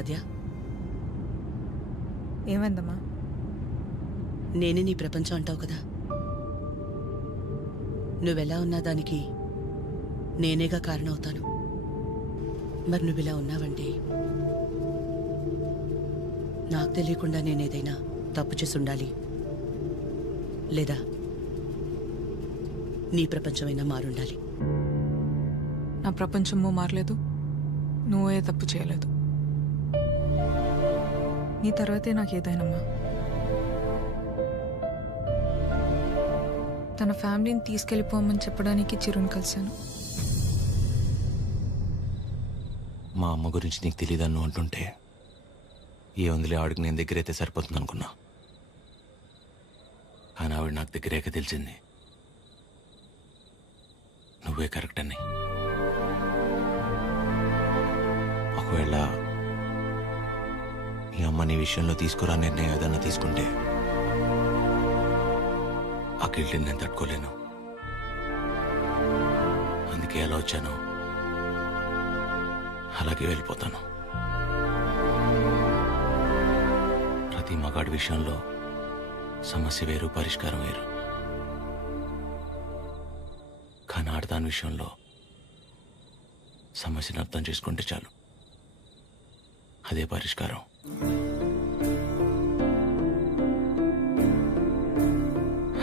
ఆద్య, ఏమైందమ్మా? నేనే నీ ప్రపంచం అంటావు కదా. నువ్వెలా ఉన్నా దానికి నేనేగా కారణమవుతాను. మరి నువ్విలా ఉన్నావంటే నాకు తెలియకుండా నేనేదైనా తప్పు చేసి ఉండాలి, లేదా నీ ప్రపంచమైనా మారుండాలి. నా ప్రపంచము మారలేదు, నువ్వే తప్పు చేయలేదు. నీ తర్వాతే నాకేదైనమ్మా. తన ఫ్యామిలీని తీసుకెళ్ళిపోమని చెప్పడానికి చిరుని కలిశాను. మా అమ్మ గురించి నీకు తెలియదన్ను అంటుంటే ఏ వందలే ఆవిడకి నేను దగ్గరైతే సరిపోతుంది అనుకున్నా. కానీ ఆవిడ నాకు దగ్గరేక తెలిసింది నువ్వే కరెక్ట్ అని. ఒకవేళ ఈ అమ్మ నీ విషయంలో తీసుకురా నిర్ణయం ఏదన్నా తీసుకుంటే ఆ గిల్ట్ని నేను తట్టుకోలేను. అందుకే ఎలా వచ్చాను అలాగే వెళ్ళిపోతాను. ప్రతి మగాడి విషయంలో సమస్య వేరు, పరిష్కారం వేరు. కానీ ఆడదాని విషయంలో సమస్యను అర్థం చేసుకుంటే చాలు, అదే పరిష్కారం.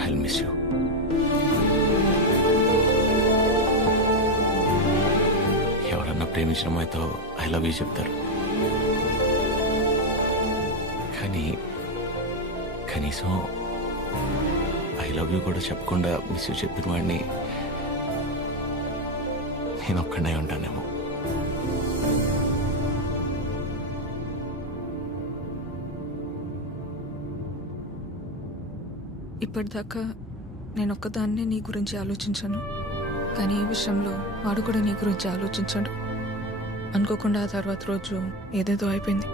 I'll miss you. ఎవరన్నా ప్రేమించిన అమ్మాయితో ఐ లవ్ యూ చెప్తారు, కానీ కనీసం ఐ లవ్ యూ కూడా చెప్పకుండా మిస్ యూ చెప్పిన వాడిని నేను ఒక్కడే ఉంటానేమో. ఇప్పటిదాకా నేను ఒక్కదాన్నే నీ గురించి ఆలోచించాను, కానీ ఈ విషయంలో వాడు కూడా నీ గురించి ఆలోచించాడు. అనుకోకుండా ఆ తర్వాత రోజు ఏదేదో అయిపోయింది.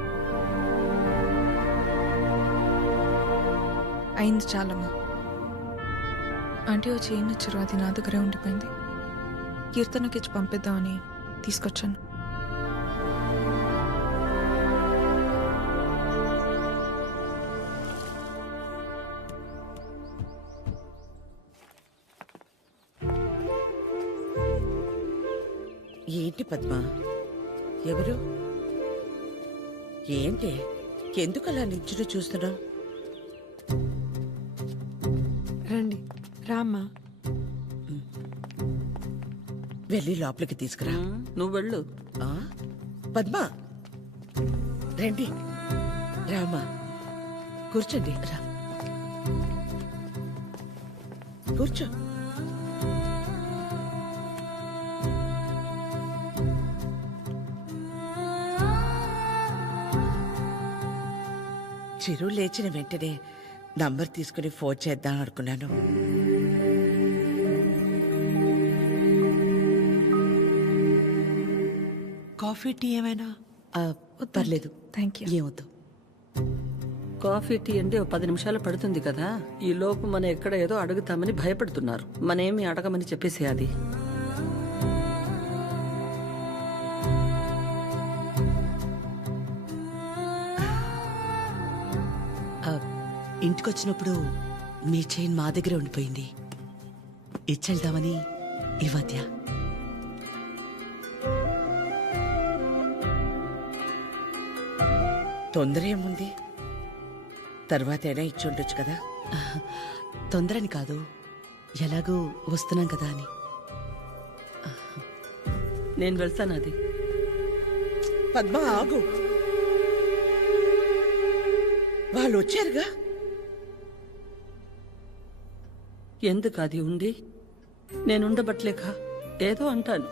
అయింది చాలమ్మా. ఆంటీ వచ్చి ఏం నచ్చారు అది నా దగ్గరే ఉండిపోయింది. కీర్తనకి ఇచ్చి పంపిద్దామని తీసుకొచ్చాను. ఏంటి పద్మ? ఎవరు? ఏంటి? ఎందుకు అలా నిల్చుని చూస్తున్నావు? రండి, రామ్మా. వెళ్ళి లోపలికి తీసుకురా. నువ్వు వెళ్ళు. ఆ? పద్మ రండి, రామా కూర్చోండి. రా, కూర్చో. చిరు లేచిన వెంటనే నంబర్ తీసుకుని ఫోన్ చేద్దాం అనుకున్నాను. కాఫీ టీ ఏమైనా? పర్లేదు, థ్యాంక్ యూ. ఏమొద్దు. కాఫీ టీ అంటే 10 నిమిషాలు పడుతుంది కదా. ఈ లోపు మనం ఎక్కడ ఏదో అడుగుతామని భయపడుతున్నారు. మనేమి అడగమని చెప్పేసి అది. ఇంటికొచ్చినప్పుడు మీ చైన్ మా దగ్గరే ఉండిపోయింది, ఇచ్చెళ్దామని ఈ మధ్య. తొందర ఏముంది? తర్వాత అయినా ఇచ్చి ఉండొచ్చు కదా. తొందరని కాదు, ఎలాగూ వస్తున్నాం కదా అని. నేను వెళ్తాను అది. పద్మ ఆగు, వాళ్ళు వచ్చారుగా. ఎందుకు అది ఉండి నేనుండబట్లేక ఏదో అంటాను,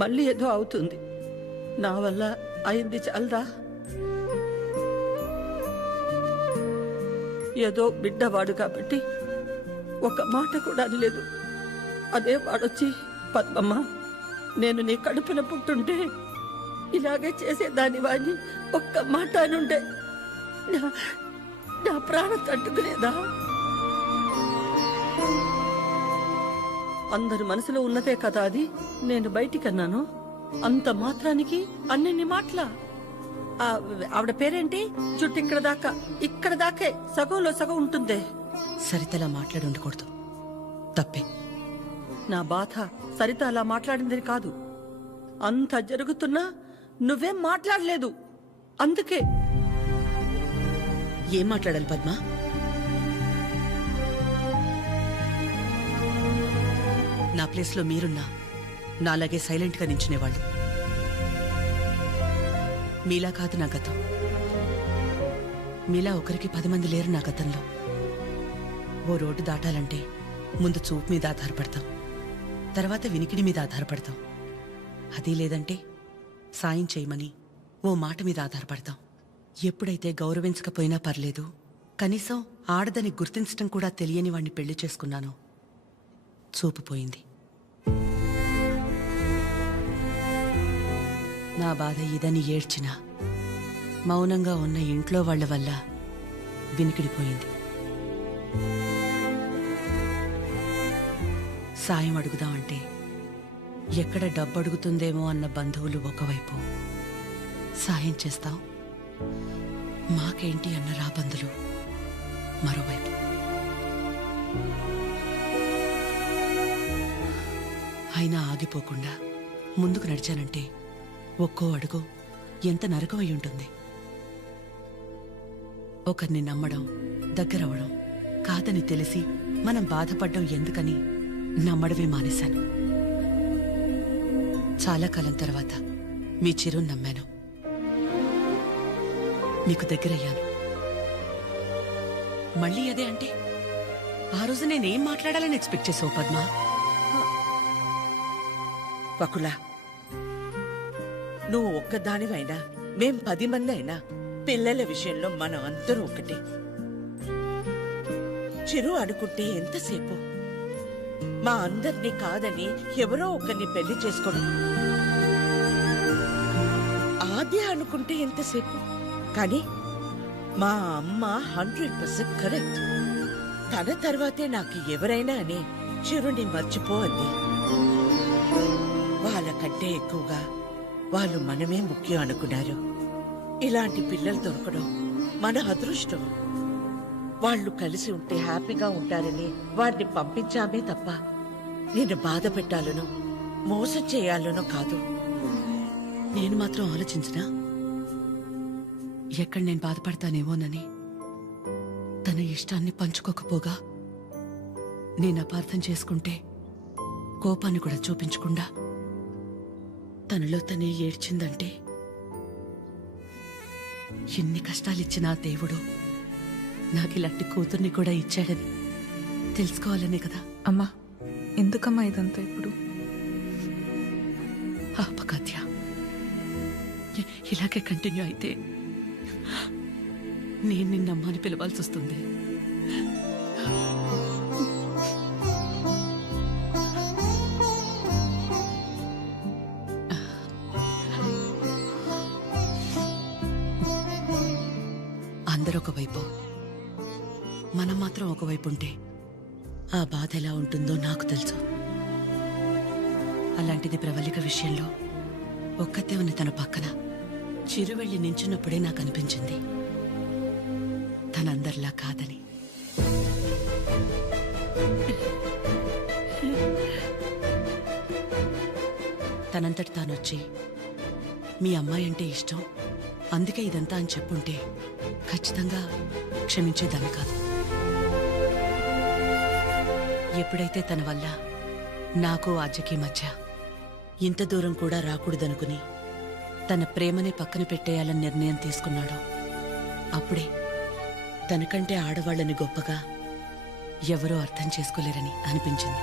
మళ్ళీ ఏదో అవుతుంది. నా వల్ల అయింది చాలదా? ఏదో బిడ్డవాడు కాబట్టి ఒక మాట కూడా అనలేదు. అదే వాడొచ్చి పద్మమ్మ నేను నీ కడుపున పుట్టుంటే ఇలాగే చేసేదాని వాడిని ఒక్క మాట అనుండే నా ప్రాణం తట్టుకునేదా? అందరి మనసులో ఉన్నదే కదా అది. నేను బయటికన్నాను, అంత మాత్రానికి అన్నెన్ని మాటలా? ఆవిడ పేరేంటి? జుట్టు ఇక్కడ దాకే సగంలో సగం ఉంటుందే. సరితలా మాట్లాడి ఉండకూడదు, తప్పే. నా బాధ సరిత అలా మాట్లాడిందని కాదు. అంత జరుగుతున్నా నువ్వేం మాట్లాడలేదు, అందుకే. ఏం మాట్లాడాలి పద్మ? నా ప్లేస్లో మీరున్నా నాలాగే సైలెంట్గా నించునేవాళ్ళు. మీలా కాదు నా గతం. మీలా ఒకరికి 10 మంది లేరు నా గతంలో. ఓ రోడ్డు దాటాలంటే ముందు చూపు మీద ఆధారపడతాం, తర్వాత వినికిడి మీద ఆధారపడతాం. అది లేదంటే సాయం చేయమని ఓ మాట మీద ఆధారపడతాం. ఎప్పుడైతే గౌరవించకపోయినా పర్లేదు, కనీసం ఆడదని గుర్తించటం కూడా తెలియని వాణ్ణి పెళ్లి చేసుకున్నానో చూపు పోయింది. నా బాధ ఇదని ఏడ్చినా మౌనంగా ఉన్న ఇంట్లో వాళ్ల వల్ల వినికిడిపోయింది. సాయం అడుగుదామంటే ఎక్కడ డబ్బు అడుగుతుందేమో అన్న బంధువులు ఒకవైపు, సాయం చేస్తాం మాకేంటి అన్న రాబందులు మరోవైపు. అయినా ఆగిపోకుండా ముందుకు నడిచానంటే ఒక్కో అడుగు ఎంత నరకం అయి ఉంటుంది. ఒకరిని నమ్మడం, దగ్గరవడం కాదని తెలిసి మనం బాధపడ్డం ఎందుకని నమ్మడమే మానేశాను. చాలా కాలం తర్వాత మీ చిరుని నమ్మాను, మీకు దగ్గరయ్యాను. మళ్ళీ అదే అంటే ఆ రోజు నేనేం మాట్లాడాలని ఎక్స్పెక్ట్ చేసావు పద్మ? వకుల, నువ్వు ఒక్కదానివైనా మేం 10 మంది అయినా పిల్లల విషయంలో మనం అందరూ ఒకటే. చిరు అనుకుంటే ఎంతసేపు మా అందరినీ కాదని ఎవరో ఒకరిని పెళ్లి చేసుకోవడం. ఆద్య అనుకుంటే ఎంతసేపు, కానీ మా అమ్మ 100% కరెక్ట్. తన తర్వాతే నాకు ఎవరైనా అని చిరుని మర్చిపో అంది. వాళ్ళకంటే ఎక్కువగా వాళ్ళు మనమే ముఖ్యం అనుకున్నారు. ఇలాంటి పిల్లలు దొరకడం మన అదృష్టం. వాళ్ళు కలిసి ఉంటే హ్యాపీగా ఉంటారని వారిని పంపించామే తప్ప నేను బాధ పెట్టాలనో మోసం చేయాలనో కాదు. నేను మాత్రం ఆలోచించినా ఎక్కడ నేను బాధపడతానేమోనని. తన ఇష్టాన్ని పంచుకోకపోగా నేను అపార్థం చేసుకుంటే కోపాన్ని కూడా చూపించకుండా తనలో తనే ఏడ్చిందంటే ఎన్ని కష్టాలిచ్చినా దేవుడు నాకిలాంటి కూతుర్ని కూడా ఇచ్చాడని తెలుసుకోవాలనే కదా. అమ్మా, ఎందుకమ్మా ఇదంతా ఇప్పుడు? ఆపకాత్య, ఇలాగే కంటిన్యూ అయితే నేను నిన్నమ్మని పిలవాల్సి వస్తుంది. అందరూ ఒకవైపు, మనం మాత్రం ఒకవైపు ఉంటే ఆ బాధ ఎలా ఉంటుందో నాకు తెలుసు. అలాంటిది ప్రవళిక విషయంలో ఒక్కతే ఉన్న తన పక్కన చిరు వెళ్ళి నించున్నప్పుడే నాకు అనిపించింది తనందరిలా కాదని. తనంతటి తానొచ్చి మీ అమ్మాయి అంటే ఇష్టం, అందుకే ఇదంతా అని చెప్పుంటే ఖచ్చితంగా క్షమించేదాన్ని కాదు. ఎప్పుడైతే తన వల్ల నాకు ఆద్యకి మధ్య ఇంత దూరం కూడా రాకూడదనుకుని తన ప్రేమని పక్కన పెట్టేయాలని నిర్ణయం తీసుకున్నాడో అప్పుడే తనకంటే ఆడవాళ్ళని గొప్పగా ఎవరూ అర్థం చేసుకోలేరని అనిపించింది.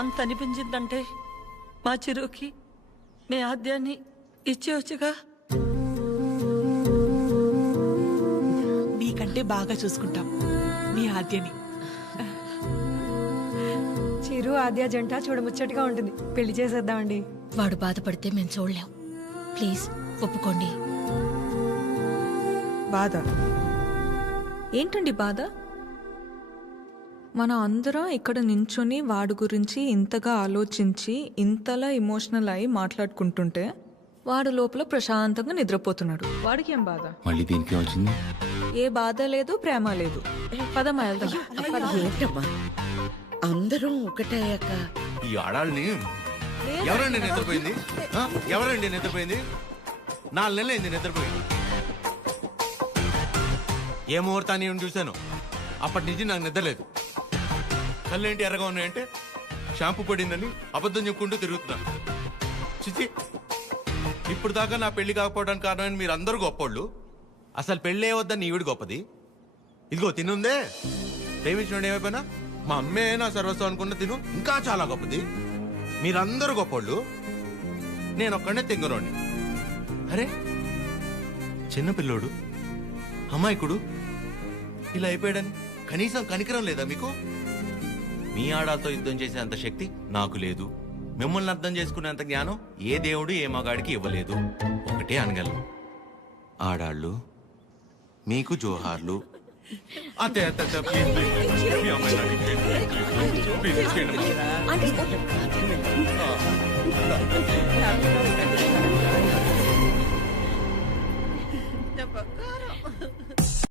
అంత అనిపించిందంటే మా చిరుకి మీ ఆద్యాన్ని ఇచ్చేవచ్చుగా. మీకంటే బాగా చూసుకుంటాం మీ ఆద్యని. చిరు ఆద్య జంట చూడముచ్చటగా ఉంటుంది. పెళ్లి చేసేద్దామండి. వాడు బాధపడితే మేము చూడలేం. ప్లీజ్ ఒప్పుకోండి. బాధ ఏంటండి బాధ? మనం అందరం ఇక్కడ నించుని వాడి గురించి ఇంతగా ఆలోచించి ఇంతలా ఎమోషనల్ అయి మాట్లాడుకుంటుంటే వాడు లోపల ప్రశాంతంగా నిద్రపోతున్నాడు. వాడికి ఏం బాధ? మళ్ళీ దీనికి వచ్చింది. ఏ బాధ లేదు, ప్రేమ లేదు. పదమ్మా వెళ్దాం. ఏంటమ్మా అందరం ఒకటయ్యాక ఈ ఆడాళ్ళని ఎవరండి నిద్రపోయింది? ఆ? ఎవరండి నిద్రపోయింది? 4 నెలలు అయింది నిద్రపోయింది. ఏ ముహూర్తాన్ని చూశాను అప్పటి నుంచి నాకు నిద్రలేదు. కళ్ళేంటి ఎర్రగా ఉన్నాయంటే షాంపూ పడిందని అబద్ధం చెప్పుకుంటూ తిరుగుతున్నా. చిచి, ఇప్పుడు దాకా నా పెళ్లి కాకపోవడానికి కారణమైన మీరు అందరూ గొప్పోళ్ళు. అసలు పెళ్ళే వద్దని ఈవిడ గొప్పది. ఇదిగో తినుందే, ప్రేమించినోడు ఏమైపోయినా మా అమ్మే నా సర్వస్వం అనుకున్న తిను ఇంకా చాలా గొప్పది. మీరందరూ గొప్పోళ్ళు, నేను ఒక్కడే తెంగరోని. అరే చిన్నపిల్లోడు, అమాయకుడు ఇలా అయిపోయాడని కనీసం కనికరం లేదా మీకు? మీ ఆడాలతో యుద్ధం చేసేంత శక్తి నాకు లేదు. మిమ్మల్ని అర్థం చేసుకునేంత జ్ఞానం ఏ దేవుడు ఏ మగాడికి ఇవ్వలేదు. ఒకటే అనగలను, ఆడాళ్ళు మీకు జోహార్లు. అతే అతే అతే, ప్లీజ్ ప్లీజ్, మీ అమ్మాయి నాకు ఇచ్చేయండి. ప్లీజ్ ఇచ్చేయండి.